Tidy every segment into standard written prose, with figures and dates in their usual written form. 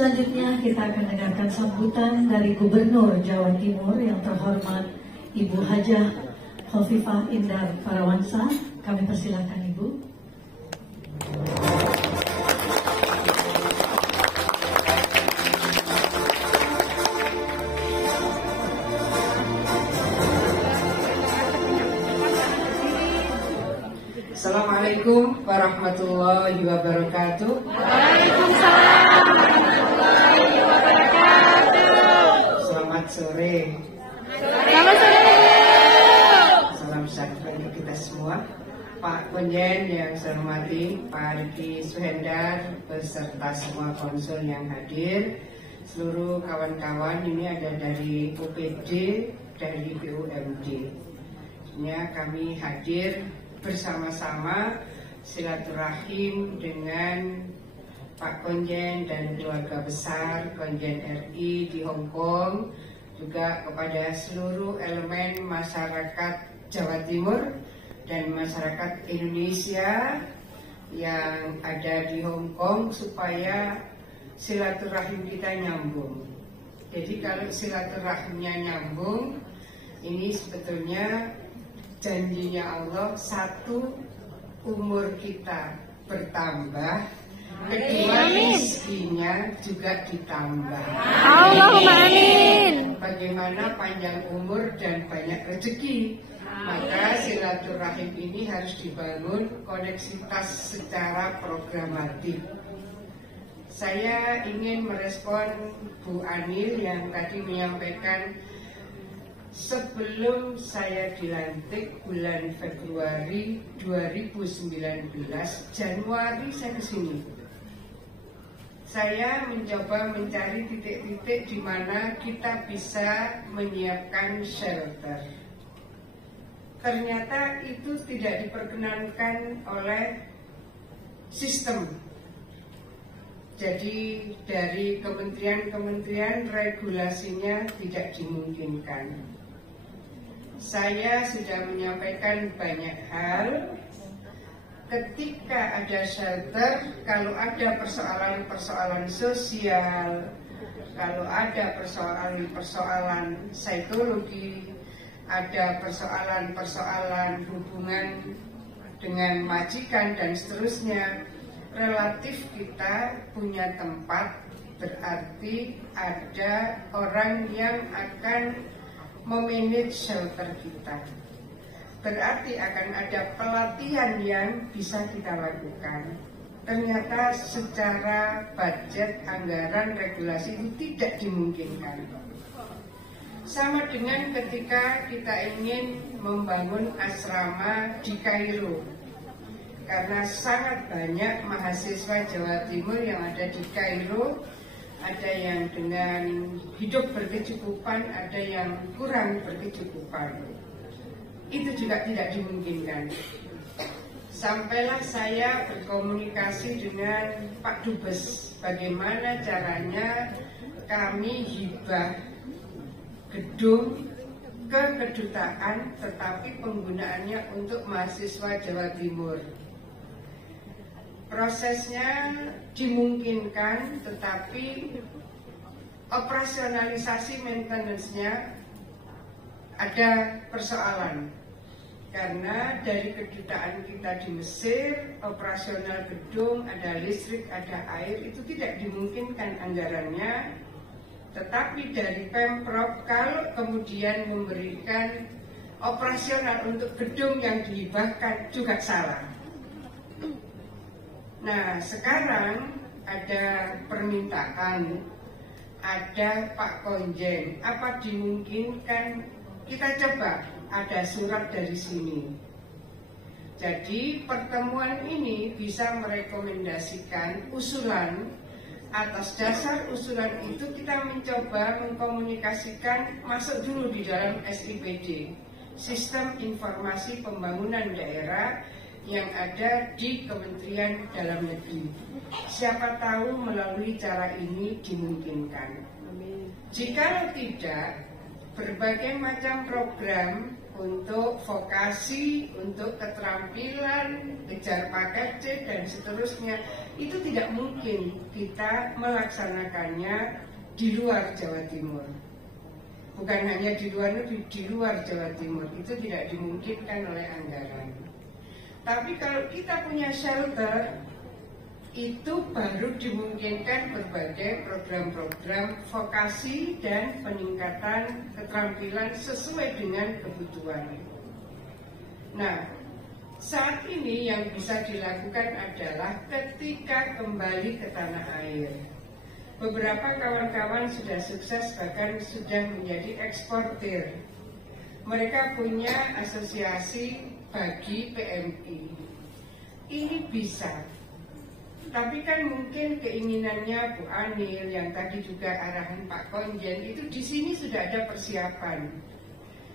Selanjutnya kita akan dengarkan sambutan dari Gubernur Jawa Timur yang terhormat Ibu Hajah Khofifah Indar Parawansa. Kami persilakan Ibu. Assalamualaikum warahmatullahi wabarakatuh. Waalaikumsalam warahmatullahi wabarakatuh. Selamat sore. Selamat sore. Salam sejahtera untuk kita semua. Pak Konjen yang saya hormati, Pak Riki Suhendar beserta semua konsul yang hadir, seluruh kawan-kawan ini ada dari OPD, dari BUMD. Kami hadir bersama-sama silaturahim dengan Pak Konjen dan keluarga besar Konjen RI di Hong Kong, juga kepada seluruh elemen masyarakat Jawa Timur dan masyarakat Indonesia yang ada di Hong Kong, supaya silaturahim kita nyambung. Jadi kalau silaturahimnya nyambung, ini sebetulnya janjinya Allah, satu, umur kita bertambah, kedua, rezekinya juga ditambah. Allahumma amin. Bagaimana panjang umur dan banyak rezeki, maka silaturahim ini harus dibangun koneksitas secara programatik. Saya ingin merespon Bu Anil yang tadi menyampaikan, sebelum saya dilantik bulan Februari 2019, Januari saya kesini. Saya mencoba mencari titik-titik di mana kita bisa menyiapkan shelter. Ternyata itu tidak diperkenankan oleh sistem. Jadi dari kementerian-kementerian regulasinya tidak dimungkinkan. Saya sudah menyampaikan banyak hal. Ketika ada shelter, kalau ada persoalan-persoalan sosial, kalau ada persoalan-persoalan psikologi, ada persoalan-persoalan hubungan dengan majikan dan seterusnya, relatif kita punya tempat, berarti ada orang yang akan memanage shelter kita. Berarti akan ada pelatihan yang bisa kita lakukan. Ternyata secara budget, anggaran, regulasi itu tidak dimungkinkan. Sama dengan ketika kita ingin membangun asrama di Kairo. Karena sangat banyak mahasiswa Jawa Timur yang ada di Kairo, ada yang dengan hidup berkecukupan, ada yang kurang berkecukupan. Itu juga tidak dimungkinkan. Sampailah saya berkomunikasi dengan Pak Dubes, bagaimana caranya kami hibah gedung ke kedutaan, tetapi penggunaannya untuk mahasiswa Jawa Timur. Prosesnya dimungkinkan, tetapi operasionalisasi maintenance-nya ada persoalan. Karena dari kedutaan kita di Mesir, operasional gedung, ada listrik, ada air, itu tidak dimungkinkan anggarannya. Tetapi dari Pemprov, kalau kemudian memberikan operasional untuk gedung yang dihibahkan, juga salah. Nah, sekarang ada permintaan, ada Pak Konjen, apa dimungkinkan kita coba ada surat dari sini. Jadi pertemuan ini bisa merekomendasikan usulan. Atas dasar usulan itu kita mencoba mengkomunikasikan, masuk dulu di dalam SIPD, Sistem Informasi Pembangunan Daerah, yang ada di Kementerian Dalam Negeri. Siapa tahu melalui cara ini dimungkinkan. Jika tidak, berbagai macam program untuk vokasi, untuk keterampilan, kejar paket C, dan seterusnya. Itu tidak mungkin kita melaksanakannya di luar Jawa Timur. Bukan hanya di luar negeri, di luar Jawa Timur. Itu tidak dimungkinkan oleh anggaran. Tapi kalau kita punya shelter, itu baru dimungkinkan berbagai program-program vokasi dan peningkatan keterampilan sesuai dengan kebutuhan. Nah, saat ini yang bisa dilakukan adalah ketika kembali ke tanah air. Beberapa kawan-kawan sudah sukses, bahkan sudah menjadi eksportir. Mereka punya asosiasi bagi PMI. Ini bisa. Tapi kan mungkin keinginannya Bu Anil yang tadi juga arahan Pak Konjen itu di sini sudah ada persiapan.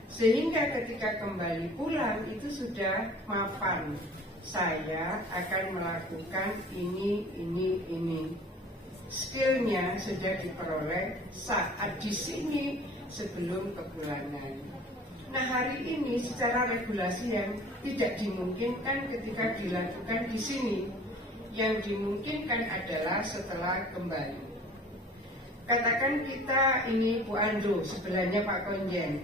Sehingga ketika kembali pulang itu sudah mapan. Saya akan melakukan ini. Skillnya sudah diperoleh saat di sini sebelum kepulangan. Nah, hari ini secara regulasi yang tidak dimungkinkan ketika dilakukan di sini. Yang dimungkinkan adalah setelah kembali. Katakan kita ini Bu Andro, sebelahnya Pak Konjen.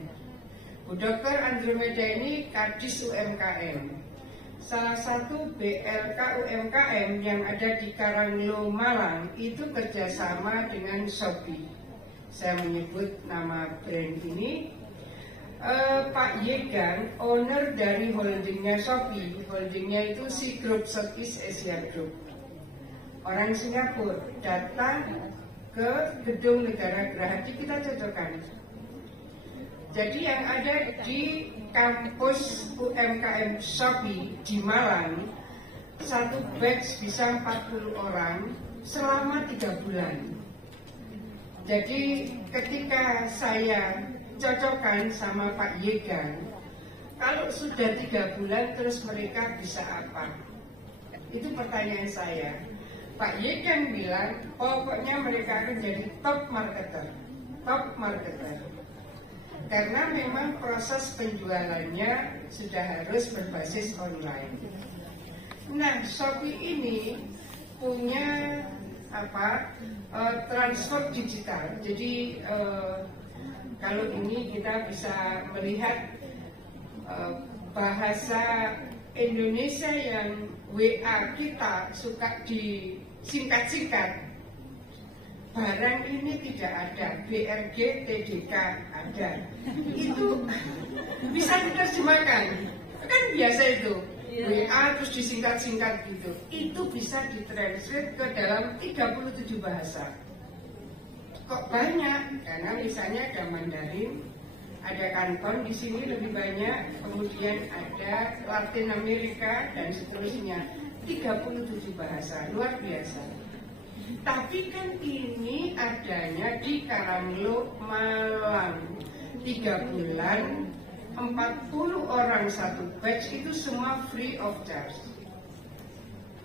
Bu Dr. Andromeda ini Kadis UMKM. Salah satu BLK UMKM yang ada di Karanglo, Malang itu kerjasama dengan Shopee. Saya menyebut nama brand ini. Pak Yegan, owner dari holdingnya Shopee, holdingnya itu C Group, Southeast Asia Group. Orang Singapura datang ke gedung Negara Gerahadi, kita cocokkan. Jadi yang ada di kampus UMKM Shopee di Malang, satu batch bisa 40 orang selama 3 bulan. Jadi ketika saya cocokkan sama Pak Yegan, kalau sudah 3 bulan terus mereka bisa apa? Itu pertanyaan saya. Pak Yegan bilang pokoknya mereka akan jadi top marketer. Karena memang proses penjualannya sudah harus berbasis online. Nah, Shopee ini punya transfer digital. Jadi kalau ini kita bisa melihat bahasa Indonesia yang WA kita suka disingkat-singkat. Barang ini tidak ada, BRG, TDK ada. Itu bisa diterjemahkan. Kan biasa itu. WA terus disingkat-singkat gitu. Itu bisa ditranslate ke dalam 37 bahasa. Kok banyak? Karena misalnya ada Mandarin, ada Kanton di sini lebih banyak, kemudian ada Latin Amerika dan seterusnya. 37 bahasa, luar biasa. Tapi kan ini adanya di Karanglo, Malang. 3 bulan, 40 orang satu batch itu semua free of charge.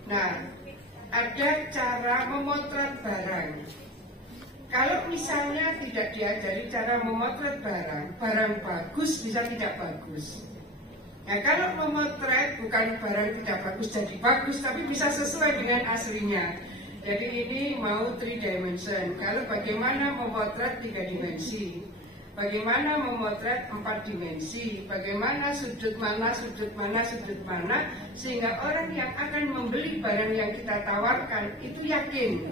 Nah, ada cara memotret barang. Kalau misalnya tidak diajari cara memotret barang bagus bisa tidak bagus. Nah, kalau memotret bukan barang tidak bagus jadi bagus, tapi bisa sesuai dengan aslinya. Jadi ini mau 3 dimension. Kalau bagaimana memotret 3 dimensi, bagaimana memotret 4 dimensi, bagaimana sudut mana, sehingga orang yang akan membeli barang yang kita tawarkan itu yakin.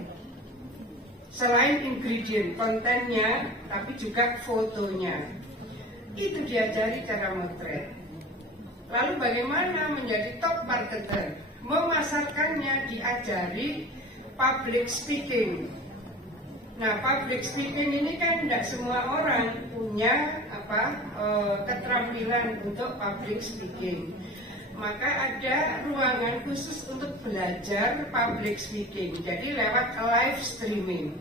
Selain ingredient, kontennya, tapi juga fotonya. Itu diajari cara motret. Lalu bagaimana menjadi top marketer? Memasarkannya diajari public speaking. Nah, public speaking ini kan tidak semua orang punya keterampilan untuk public speaking. Maka ada ruangan khusus untuk belajar public speaking. Jadi lewat live streaming.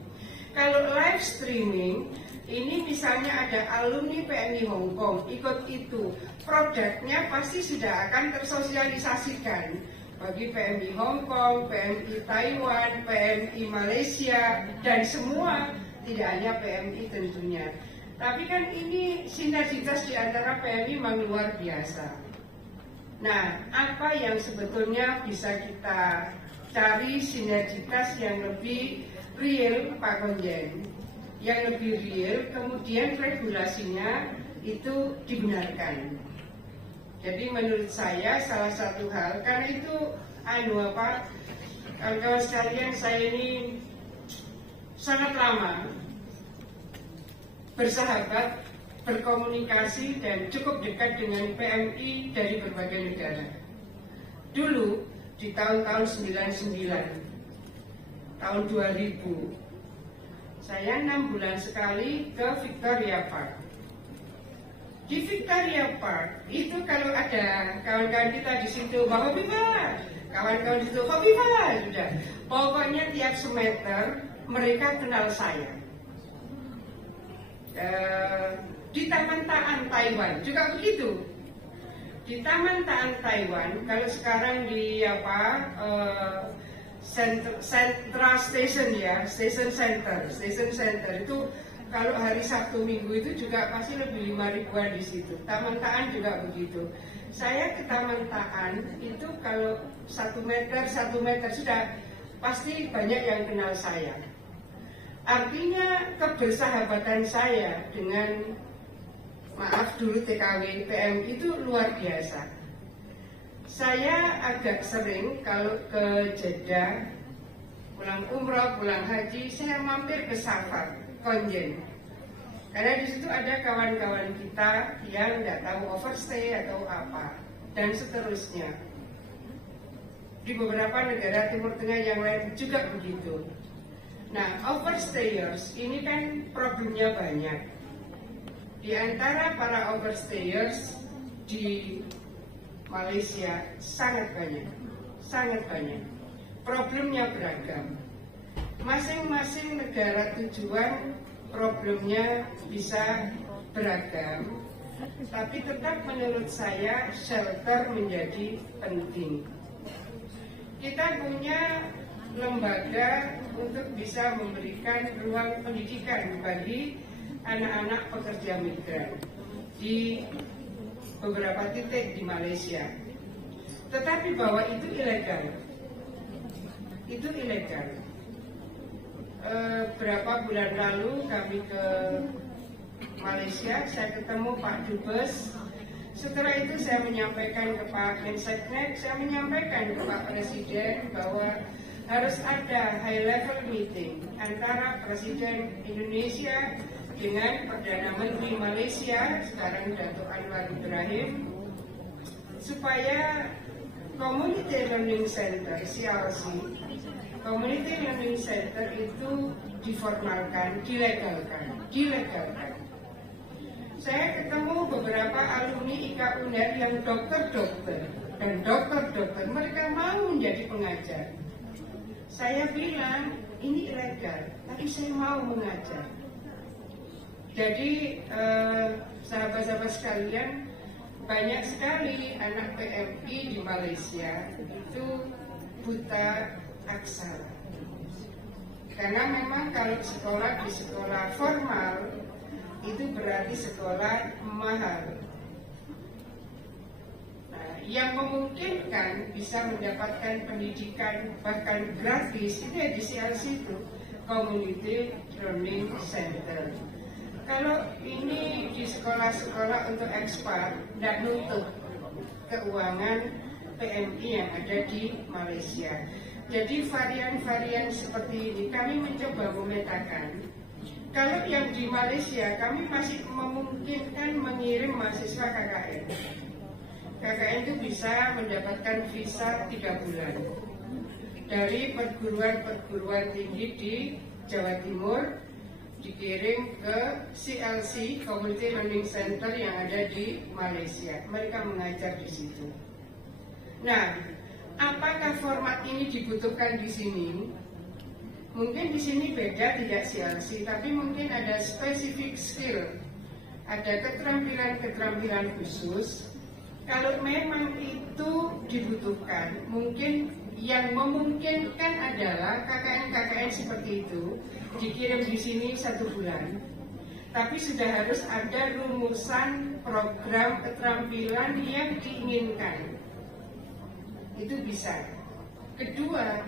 Kalau live streaming, ini misalnya ada alumni PMI Hong Kong ikut itu, produknya pasti sudah akan tersosialisasikan bagi PMI Hong Kong, PMI Taiwan, PMI Malaysia, dan semua, tidak hanya PMI tentunya. Tapi kan ini sinergitas di antara PMI memang luar biasa. Nah, apa yang sebetulnya bisa kita cari sinergitas yang lebih real, Pak Konjen? Yang lebih real, kemudian regulasinya itu dibenarkan. Jadi menurut saya salah satu hal, karena itu kawan-kawan sekalian, saya ini sangat lama bersahabat, berkomunikasi dan cukup dekat dengan PMI dari berbagai negara. Dulu di tahun-tahun 99, tahun 2000, saya 6 bulan sekali ke Victoria Park. Di Victoria Park itu kalau ada kawan-kawan kita di situ, Bapak Viva, kawan-kawan di situ, Bapak Viva, sudah. Pokoknya tiap semeter mereka kenal saya. Di Taman Taan Taiwan juga begitu. Di Taman Taan Taiwan, kalau sekarang di Central Station ya, Station Center itu kalau hari Sabtu Minggu itu juga pasti lebih 5.000-an di situ. Taman Taan juga begitu. Saya ke Taman Taan itu kalau 1 meter sudah pasti banyak yang kenal saya. Artinya kebersahabatan saya dengan, maaf dulu TKW, PMI itu luar biasa. Saya agak sering kalau ke Jeddah, pulang umroh, pulang haji, saya mampir ke Safar, Konjen. Karena di situ ada kawan-kawan kita yang nggak tahu overstay atau apa, dan seterusnya. Di beberapa negara Timur Tengah yang lain juga begitu. Nah, overstayers ini kan problemnya banyak. Di antara para overstayers di Malaysia sangat banyak. Problemnya beragam. Masing-masing negara tujuan problemnya bisa beragam. Tapi tetap menurut saya shelter menjadi penting. Kita punya lembaga untuk bisa memberikan ruang pendidikan bagi anak-anak pekerja migran di beberapa titik di Malaysia. Tetapi bahwa itu ilegal. Berapa bulan lalu kami ke Malaysia, saya ketemu Pak Dubes. Setelah itu saya menyampaikan ke Pak Menseknek, saya menyampaikan ke Pak Presiden bahwa harus ada high level meeting antara Presiden Indonesia dengan Perdana Menteri Malaysia, sekarang Datuk Anwar Ibrahim, supaya Community Learning Center, CLC, Community Learning Center itu diformalkan, dilegalkan. Saya ketemu beberapa alumni IKA UNER yang dokter-dokter dan dokter-dokter, mereka mau menjadi pengajar. Saya bilang, ini ilegal, tapi saya mau mengajar. Jadi, sahabat-sahabat sekalian, banyak sekali anak PMI di Malaysia itu buta aksara. Karena memang kalau sekolah di sekolah formal, itu berarti sekolah mahal. Yang memungkinkan bisa mendapatkan pendidikan bahkan gratis itu ya di CLC itu, Community Learning Center. Kalau ini di sekolah-sekolah untuk ekspat, tidak nutup keuangan PMI yang ada di Malaysia. Jadi varian-varian seperti ini kami mencoba memetakan. Kalau yang di Malaysia kami masih memungkinkan mengirim mahasiswa KKN. KKN itu bisa mendapatkan visa 3 bulan dari perguruan tinggi di Jawa Timur, dikirim ke CLC, Community Learning Center yang ada di Malaysia. Mereka mengajar di situ. Nah, apakah format ini dibutuhkan di sini? Mungkin di sini beda, tidak CLC, tapi mungkin ada specific skill, ada keterampilan-keterampilan khusus. Kalau memang itu dibutuhkan, mungkin yang memungkinkan adalah KKN-KKN seperti itu dikirim di sini 1 bulan. tapi sudah harus ada rumusan program keterampilan yang diinginkan. Itu bisa. Kedua,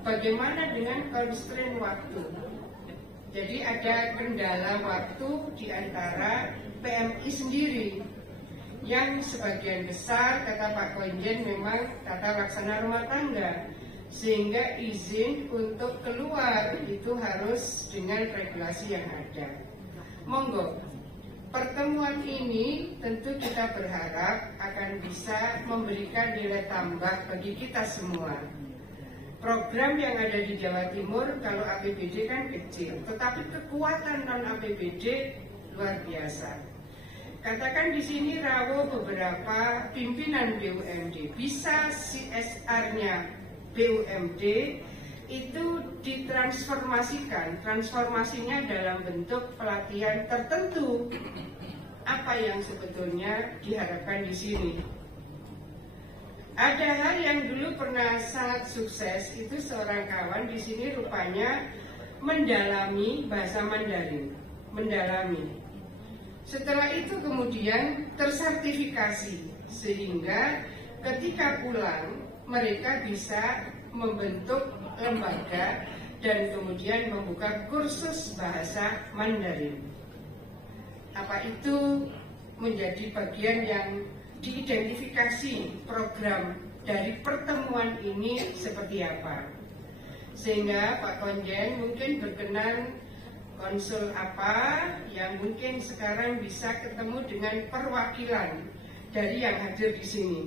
bagaimana dengan constraint waktu? Jadi ada kendala waktu di antara PMI sendiri, yang sebagian besar, kata Pak Konjen, memang tata laksana rumah tangga, sehingga izin untuk keluar itu harus dengan regulasi yang ada. Monggo, pertemuan ini tentu kita berharap akan bisa memberikan nilai tambah bagi kita semua. Program yang ada di Jawa Timur kalau APBD kan kecil, tetapi kekuatan non APBD luar biasa. Katakan di sini rawuh beberapa pimpinan BUMD, bisa CSR-nya BUMD itu ditransformasikan, transformasinya dalam bentuk pelatihan tertentu. Apa yang sebetulnya diharapkan di sini? Ada hal yang dulu pernah sangat sukses, itu seorang kawan di sini rupanya mendalami bahasa Mandarin, mendalami. Setelah itu kemudian tersertifikasi, sehingga ketika pulang mereka bisa membentuk lembaga dan kemudian membuka kursus bahasa Mandarin. Apa itu menjadi bagian yang diidentifikasi program dari pertemuan ini seperti apa? Sehingga Pak Konjen mungkin berkenan konsul apa yang mungkin sekarang bisa ketemu dengan perwakilan dari yang hadir di sini.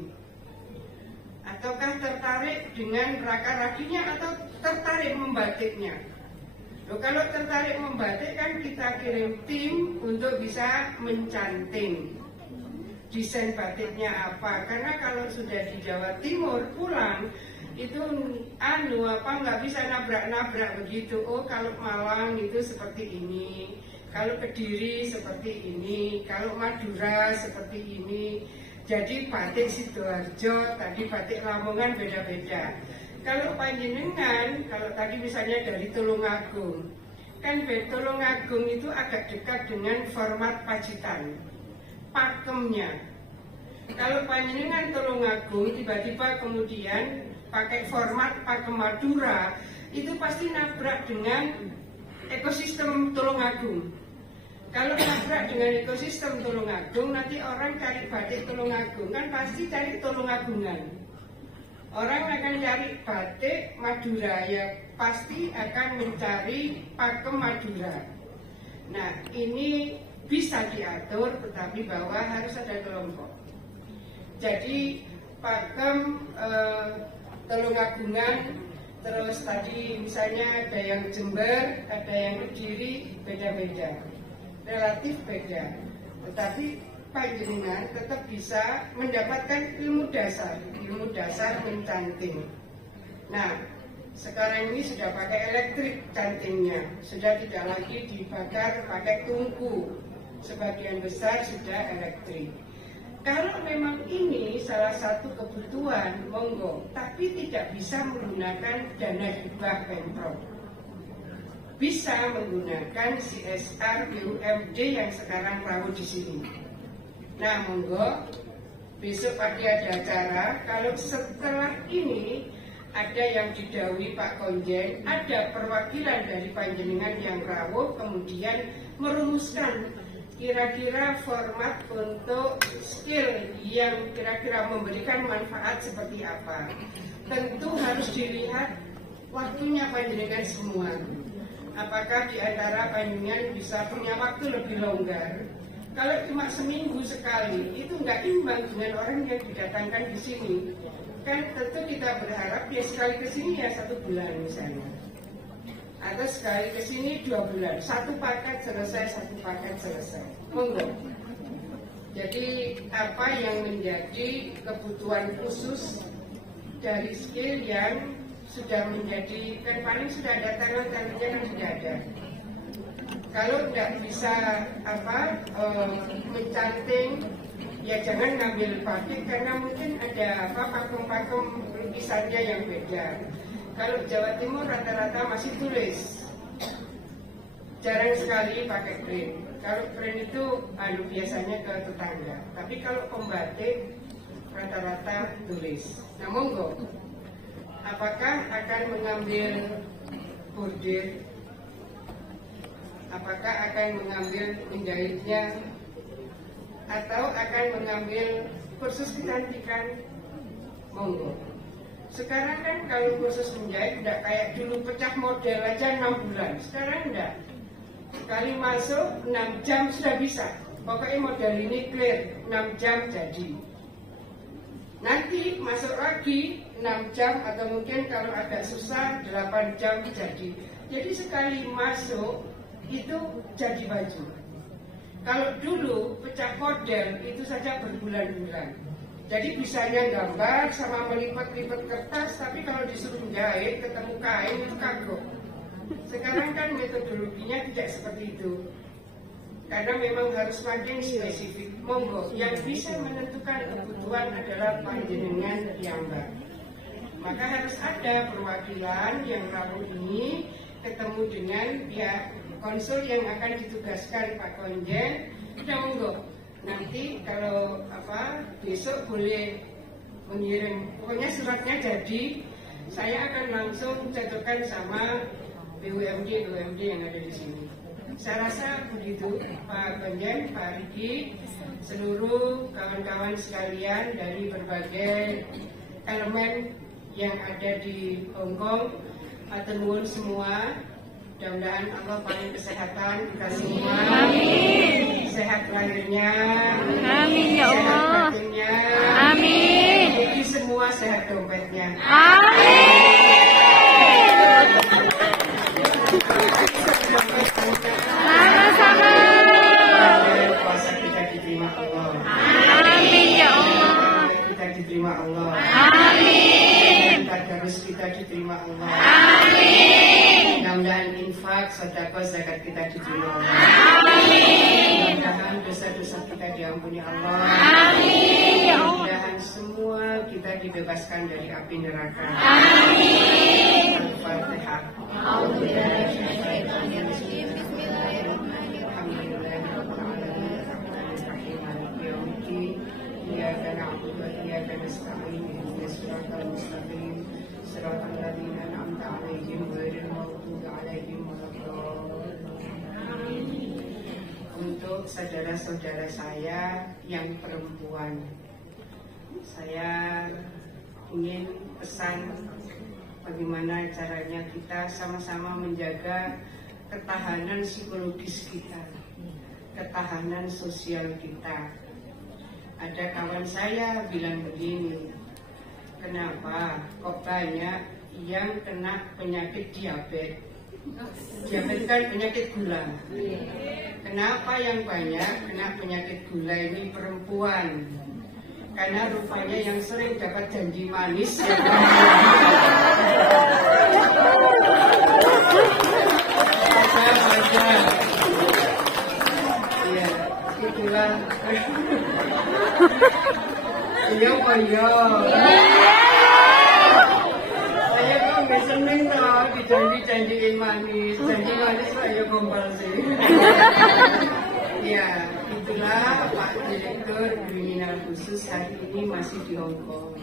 Ataukah tertarik dengan raka-rakinya atau tertarik membatiknya? Loh, kalau tertarik membatik kan kita kirim tim untuk bisa mencanting desain batiknya apa. Karena kalau sudah di Jawa Timur pulang itu nggak bisa nabrak-nabrak begitu. Oh, kalau Malang itu seperti ini, kalau Kediri seperti ini, kalau Madura seperti ini. Jadi batik Sidoarjo, tadi batik Lamongan beda-beda. Kalau panjenengan, kalau tadi misalnya dari Tulungagung, kan Tulungagung itu agak dekat dengan format Pacitan, pakemnya. Kalau panjenengan Tulungagung tiba-tiba kemudian pakai format pakem Madura, itu pasti nabrak dengan ekosistem Tulungagung. Kalau nabrak dengan ekosistem Tulungagung, nanti orang cari batik Tulungagung kan pasti cari Tulungagungan. Orang akan cari batik Madura, ya pasti akan mencari pakem Madura. Nah, ini bisa diatur, tetapi bahwa harus ada kelompok. Jadi pakem Tulungagungan, terus tadi misalnya ada yang Jember, ada yang Kediri, beda-beda. Relatif beda, tetapi panjenengan tetap bisa mendapatkan ilmu dasar mencanting. Nah, sekarang ini sudah pakai elektrik cantingnya, sudah tidak lagi dibakar pakai tungku, sebagian besar sudah elektrik. Kalau memang ini salah satu kebutuhan, monggo, tapi tidak bisa menggunakan dana hibah Pemprov. Bisa menggunakan CSR BUMD yang sekarang rawuh di sini. Nah, monggo besok pagi ada acara. Kalau setelah ini ada yang didhawuhi Pak Konjen, ada perwakilan dari panjenengan yang rawuh, kemudian merumuskan kira-kira format untuk skill yang kira-kira memberikan manfaat seperti apa. Tentu harus dilihat waktunya panjenengan semua. Apakah di antara panjenengan bisa punya waktu lebih longgar? Kalau cuma seminggu sekali, itu nggak imbang dengan orang yang didatangkan di sini. Kan tentu kita berharap dia sekali ke sini ya 1 bulan misalnya, atau sekali ke sini 2 bulan, 1 paket selesai, 1 paket selesai. Monggo. Jadi apa yang menjadi kebutuhan khusus dari skill yang sudah menjadi, kan paling sudah ada tangan-tangannya kan sudah ada. Kalau tidak bisa mencanting, ya jangan ngambil batik karena mungkin ada pakem-pakem lukisannya yang beda. Kalau Jawa Timur rata-rata masih tulis. jarang sekali pakai print. Kalau print itu biasanya ke tetangga. Tapi kalau pembatik rata-rata tulis. Nah, monggo. Apakah akan mengambil bordir? Apakah akan mengambil menjahitnya? Atau akan mengambil kursus kecantikan? Monggo. Sekarang kan kalau kursus menjahit tidak kayak dulu pecah model aja 6 bulan. Sekarang enggak. Sekali masuk 6 jam sudah bisa. Pokoknya model ini clear, 6 jam jadi. Nanti masuk lagi 6 jam atau mungkin kalau agak susah 8 jam jadi. Jadi sekali masuk itu jadi baju. Kalau dulu pecah model itu saja berbulan-bulan. Jadi bisanya gambar sama melipat-lipat kertas, tapi kalau disuruh jahit ketemu kain itu kagok. Sekarang kan metodologinya tidak seperti itu. Karena memang harus makin spesifik. Monggo, yang bisa menentukan kebutuhan adalah panjenengan piyambak. Maka harus ada perwakilan yang rabu ini ketemu dengan pihak konsul yang akan ditugaskan Pak Konjen. Udah monggo. Nanti kalau besok boleh mengirim, pokoknya suratnya jadi, saya akan langsung cocokkan sama BUMD yang ada di sini. Saya rasa begitu, Pak Konjen, Pak Riki, seluruh kawan-kawan sekalian dari berbagai elemen yang ada di Hongkong, matur nuwun semua. Mudah-mudahan Allah paling kesehatan kita semua. Amin. Sehat lahirnya. Amin ya Allah. Sehat batinnya. Amin. Jadi semua sehat dompetnya. Amin. Sama-sama. Puasa kita diterima Allah. Amin ya Allah. Kita diterima Allah. Amin. Tadarus kita diterima Allah. Amin. Mudah-mudahan infak, sedekah, zakat kita diterima Allah. Amin. Mudah-mudahan dosa-dosa kita diampuni Allah. Amin. Mudah-mudahan semua kita dibebaskan dari api neraka. Amin. Al-Fatihah. Iyyaka na'budu wa iyyaka nasta'in. Ihdinas siratal mustaqim. Siratal ladzina an'amta 'alaihim ghairil maghdubi 'alaihim waladdallin. Untuk saudara-saudara saya yang perempuan, saya ingin pesan bagaimana caranya kita sama-sama menjaga ketahanan psikologis kita, ketahanan sosial kita. Ada kawan saya bilang begini, kenapa kok banyak yang kena penyakit diabetes? Diabetes kan penyakit gula. Kenapa yang banyak kena penyakit gula ini perempuan? Karena rupanya yang sering dapat janji manis ya baca. Iya, itulah. Iya, Pak, iya. Saya kok nggak seneng toh dijanji-janjiin manis. Janji manis saya gombal sih. Ya, itulah Pak Direktur Kriminal Khusus saat ini masih di Hongkong.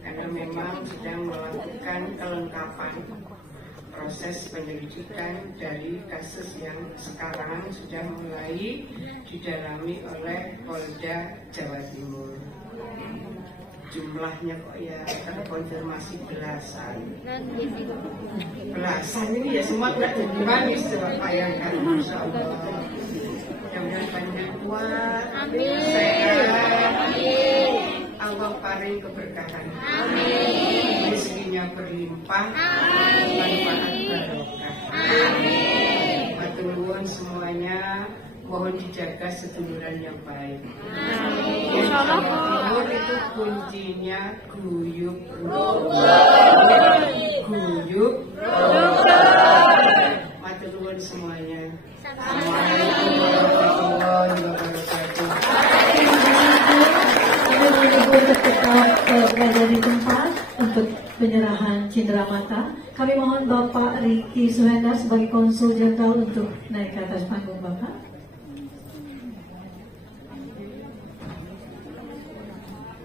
Karena memang sedang melakukan kelengkapan proses penyelidikan dari kasus yang sekarang sudah mulai didalami oleh Polda Jawa Timur. Jumlahnya kok ya terkonfirmasi belasan. Belasan ini ya semua tidak jadi manis, coba bayangkan. Masya Allah. Mudah-mudahan panjang kuat, sehat, Allah paring keberkahan, rezekinya berlimpah, manfaat barokah. Matur nuwun semuanya. Mohon dijaga seduluran yang baik. Timur itu kuncinya guyub guyub. Matur nuwun semuanya. Assalamualaikum warahmatullahi wabarakatuh. Ibu-ibu untuk berada di tempat untuk penyerahan cenderamata. Kami mohon Bapak Riki Suhendar sebagai Konsul Jenderal untuk naik ke atas panggung, Bapak.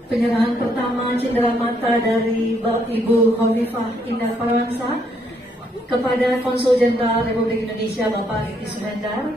Penyerahan pertama cenderamata dari Ibu Khofifah Indar Parawansa kepada Konsul Jenderal Republik Indonesia Bapak Riki Suhendar.